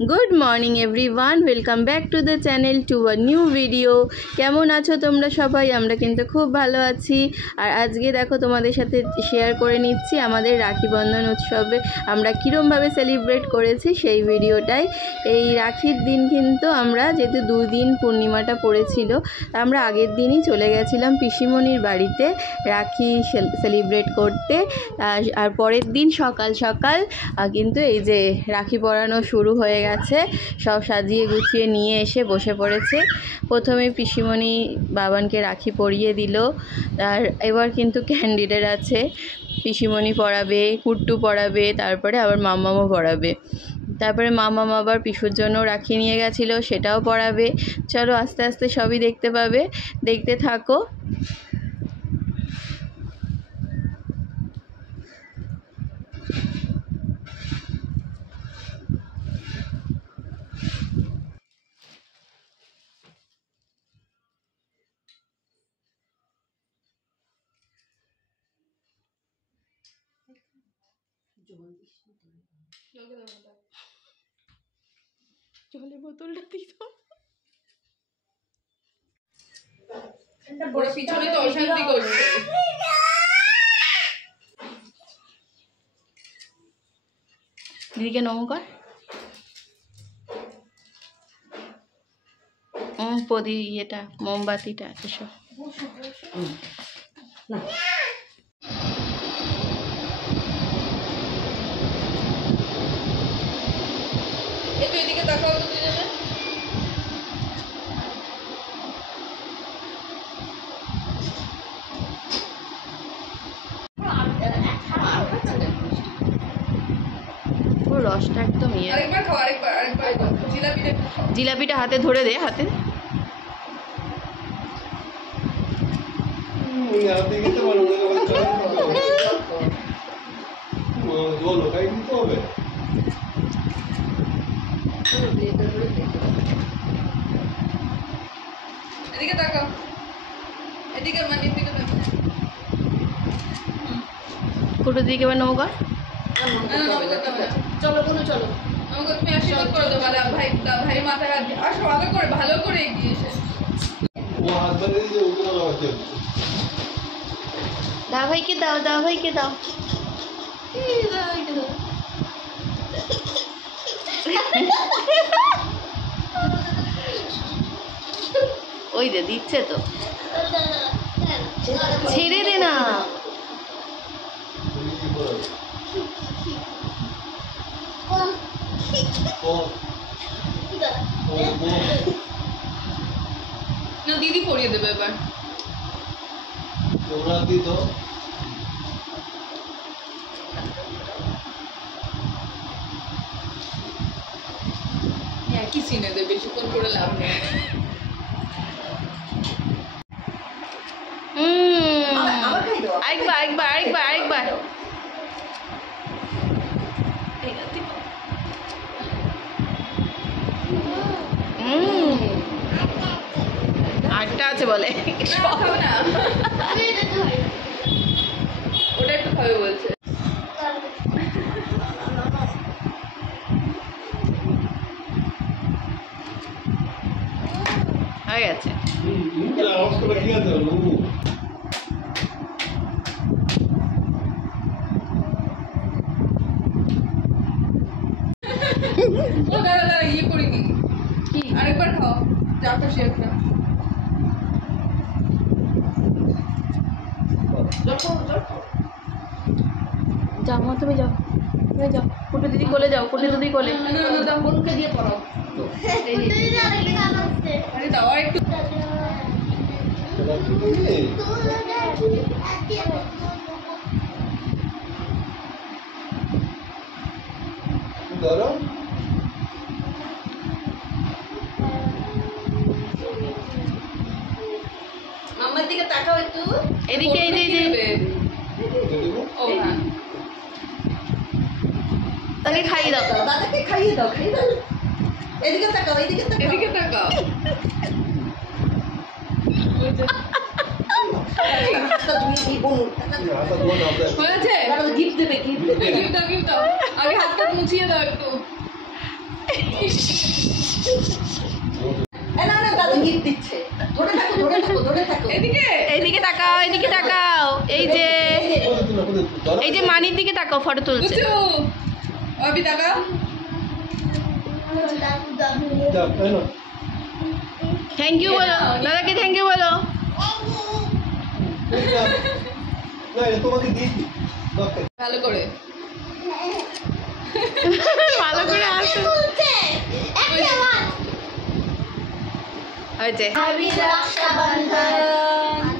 Good morning everyone welcome back to the channel to a new video. केमन आछो तोमरा सबाई? आमरा किन्तु खूब भालो आछि। और आजके देखो तोमादेर साथे शेयर करे निচ্ছি आमादेर राखी बंधन उत्सवे आमरा किरम भावे सेलिब्रेट करेছি সেই ভিডিওটাই। এই রাখির দিন কিন্তু আমরা যেহেতু 2 দিন পূর্ণিমাটা পড়েছিল আমরা আগের দিনই চলে গেছিলাম পিসিমণির বাড়িতে রাখি সেলিব্রেট করতে। আর পরের দিন সকাল সকাল কিন্তু এই যে রাখি পরানো শুরু হয়ে গেছে, সব সাজিয়ে গুছিয়ে নিয়ে এসে বসে পড়েছে। প্রথমে পিসিমণি বাবানকে রাখি পরিয়ে দিল, আর এবার কিন্তু ক্যান্ডিডেট আছে, পিসিমণি পরাবে, কুট্টু পরাবে, তারপরে আবার মাম্মামও পরাবে। তারপরে মাম্মাম আবার পিসুর জন্য রাখি নিয়ে গেছিলো, সেটাও পরাবে। চলো আস্তে আস্তে সবই দেখতে পাবে, দেখতে থাকো। জলের বোতলটা দিই তো, ওরা পিছনে তো অশান্তি করছে। দিদিকে নমস্কার। প্রদীপ ইয়েটা মোমবাতিটা এসব না একটু এদিকে তাকাও তো দুজনে। পুরো রসটা একদম ইয়ে। আরেকবার খাও, আরেকবার জিলাপিটা খাও। জিলাপিটা হাতে ধরে দে, হাতে এদিকে তাকাও, এদিকে মানে এদিকে তাকাও। কুটুর দিকে এবার নমস্কার। চলো বোনো চলো, আমাকে তুমি আশীর্বাদ করে দাও। ভাই ভাই মাথায় হাত দিয়ে আসো, ভালো করে এগিয়ে এসে দাও ভাইকে দাও, দাও ভাইকে দাও। ওই দে দিচ্ছে তো, ছেড়ে দে না। না দিদি পরিয়ে দেবে এবার। একই সিনে দেবে, বেশিক্ষণ করে লাভ নেই। আরেকবার আরেকবার আরেকবার আরেকবার। আটটা আছে বলে, না ওটা একটু খাবে বলছে। হয়ে গেছে। ও দাদা ইয়ে করিনি কি, আরেকবার খাও যা খুশি একটা। যাও মা, তুমি যাও, তুমি যাও, কুটু দিদি কোলে যাও, কুটু দিদি কোলে। বোনকে দিয়ে পড়াও। আরে দাও একটু। মাম্মার দিকে তাকাও একটু, এদিকে এই যে ও হ্যাঁ, তাকে খাইয়ে দাও, দাদাকে খাইয়ে দাও, খাইয়ে দাও। এদিকে তাকাও, এদিকে তাকাও, এদিকে তাকাও। হাতটা ধুয়ে দিই বোন। হয়েছে, গিফট দেবে, গিফট দেবে। গিফট দাও, গিফট দাও। আগে হাতটা মুছিয়ে দাও একটু। না না দাদু গিফট দিচ্ছে ধরে থাকো ধরে থাকো ধরে থাকো এদিকে এইদিকে তাকাও, এইদিকে তাকাও। এই যে মানির দিকে তাকাও, ফটো তুলছে। বুঝছো অবি টাকা থ্যাংক ইউ বলো, দাদাকে থ্যাংক ইউ বলো। ভালো করে ভালো করে আসো। হয়েছে। রক্ষাবন্ধন